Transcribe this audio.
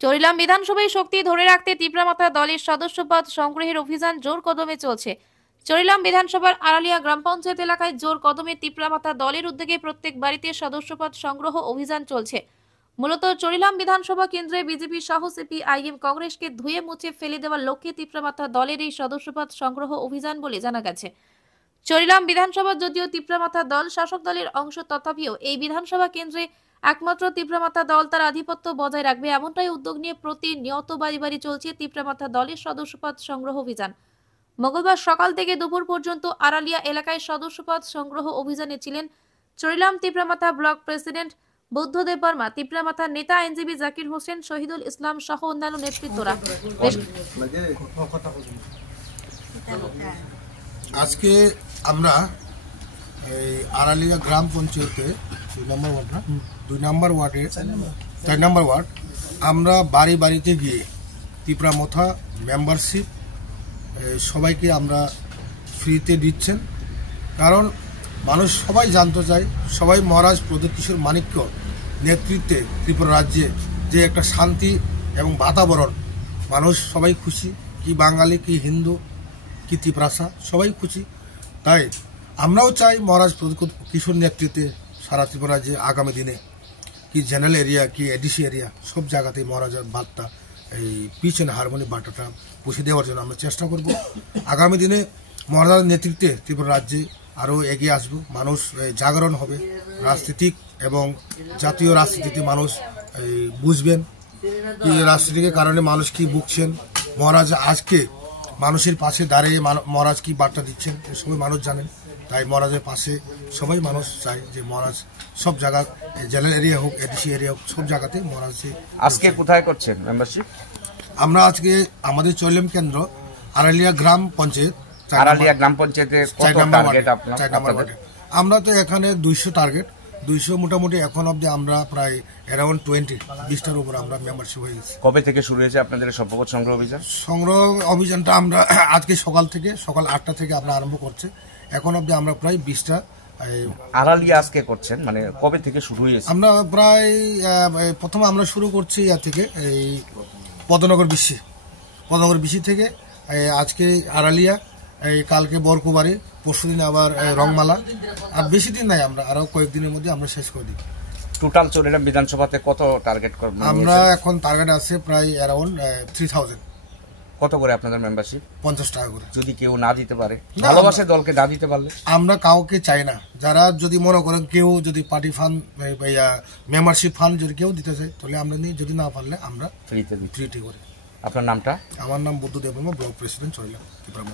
চরিলাম বিধানসভায় শক্তি ধরে রাখতে তিপ্রামাথা দলের সদস্যপদ সংগ্রহের অভিযান জোর কদমে চলছে। চরিলাম বিধানসভার আড়ালিয়া গ্রাম পঞ্চায়েত এলাকায় জোর কদমে তিপ্রামাথা দলের উদ্যোগে প্রত্যেক বাড়িতে সদস্যপদ সংগ্রহ অভিযান চলছে। মূলত চরিলাম বিধানসভা কেন্দ্রে বিজেপি সহ সিপিআইএম কংগ্রেসকে ধুয়ে মুছে ফেলে দেওয়ার লক্ষ্যে তিপ্রামাথা দলের এই সদস্যপদ সংগ্রহ অভিযান বলে জানা গেছে। চরিলাম বিধানসভা যদিও তিপ্রামাথা দল শাসক দলের অংশ, তথাপিও এই বিধানসভা কেন্দ্রে একমাত্র তিপ্রামাথা দল তার আধিপত্য বজায় রাখবে, এমনটাই উদ্যোগ নিয়ে প্রতিনিয়ত বাড়ি বাড়ি চলছে তিপ্রামাথা দলের সদস্যপদ সংগ্রহ অভিযান। মঙ্গলবার সকাল থেকে দুপুর পর্যন্ত আড়ালিয়া এলাকায় সদস্যপদ সংগ্রহ অভিযানে ছিলেন চরিলাম তিপ্রামাথা ব্লক প্রেসিডেন্ট বুদ্ধদেব বর্মা, তিপ্রামাথা নেতা আইনজীবী জাকির হোসেন, শহীদুল ইসলাম সহ অন্যান্য নেতৃত্বরা। আজকে আমরা এই আড়ালিয়া গ্রাম পঞ্চায়েতে 2 নম্বর ওয়ার্ডে 4 নম্বর ওয়ার্ড আমরা বাড়ি বাড়িতে গিয়ে তিপ্রামাথা মেম্বারশিপ সবাইকে আমরা ফ্রিতে দিচ্ছেন। কারণ মানুষ সবাই জানতে চায়, সবাই মহারাজ প্রদীপ কিশোর মানিক্য নেতৃত্বে ত্রিপুরা রাজ্যে যে একটা শান্তি এবং বাতাবরণ, মানুষ সবাই খুশি, কি বাঙালি কি হিন্দু কি ত্রিপ্রাসা সবাই খুশি। তাই আমরাও চাই মহারাজ প্রদীপ কিশোর নেতৃত্বে সারা ত্রিপুরা রাজ্যে আগামী দিনে কি জেনারেল এরিয়া কি এডিসি এরিয়া সব জায়গাতেই মহারাজার বার্তা, এই পিচ অ্যান্ড হারমোনি বার্তাটা পৌঁছে দেওয়ার জন্য আমরা চেষ্টা করব। আগামী দিনে মহারাজার নেতৃত্বে ত্রিপুরা রাজ্যে আরও এগিয়ে আসব, মানুষ জাগরণ হবে, রাজনীতিক এবং জাতীয় রাজনীতিতে মানুষ বুঝবেন কি রাজনীতির কারণে মানুষ কি ভুগছেন, মহারাজ আজকে মানুষের পাশে দাঁড়িয়ে মহারাজ কি বার্তা দিচ্ছেন সবাই মানুষ জানেন। তাই মহারাজের পাশে সবাই মানুষ চায় যে মহারাজ সব জায়গা জেনারেল এরিয়া হোক এডিসি এরিয়া হোক সব জায়গাতে মহারাজ। আজকে কোথায় করছেন মেম্বারশিপ? আমরা আজকে আমাদের চরিলাম কেন্দ্র আড়ালিয়া গ্রাম পঞ্চায়েত, আড়ালিয়া গ্রাম পঞ্চায়েতে 4 নম্বর ওয়ার্ডে আমরা তো এখানে 200 টার্গেট, 200 মোটামুটি এখন অব্দি আমরা প্রায় অ্যারাউন্ড 20টার উপর আমরা মেম্বারশিপ হয়ে গেছি। কবে থেকে শুরু হয়েছে আপনাদের সদস্যপদ সংগ্রহ অভিযান? সংগ্রহ অভিযানটা আমরা আজকে সকাল 8টা থেকে আমরা আরম্ভ করছে, এখন অব্দি আমরা প্রায় 20টা। আড়ালিয়া আজকে করছেন, মানে কবে থেকে শুরু হয়েছে? আমরা প্রায় প্রথমে আমরা শুরু করছি থেকে এই পদনগর বিশি থেকে আজকে আড়ালিয়া, এই কালকে বরকুবাড়ি, পরশুদিন আবার রংমালা, আর বেশি দিন নাই, আমরা আরো কয়েকদিনের মধ্যে আমরা শেষ করে দিই। টোটাল চরিলাম বিধানসভাতে কত টার্গেট করবেন? আমরা এখন টার্গেট আছে প্রায় অ্যারাউন্ড 3000। কত করে আপনাদের মেম্বারশিপ? 50 টাকা করে। যদি কেউ না দিতে পারে, ভালোবাসে দলকে না দিতে পারলে? আমরা কাউকে চাই না, যারা যদি মনে করেন কেউ যদি পার্টি ফান্ড মেম্বারশিপ ফান্ড যদি কেউ দিতে চায় তাহলে আমরা নিই, যদি না পারলে আমরা ফ্রিতে করি। আপনার নামটা? আমার নাম বুদ্ধদেব বর্মা, ব্লক প্রেসিডেন্ট চরিলাম ত্রিপুরা।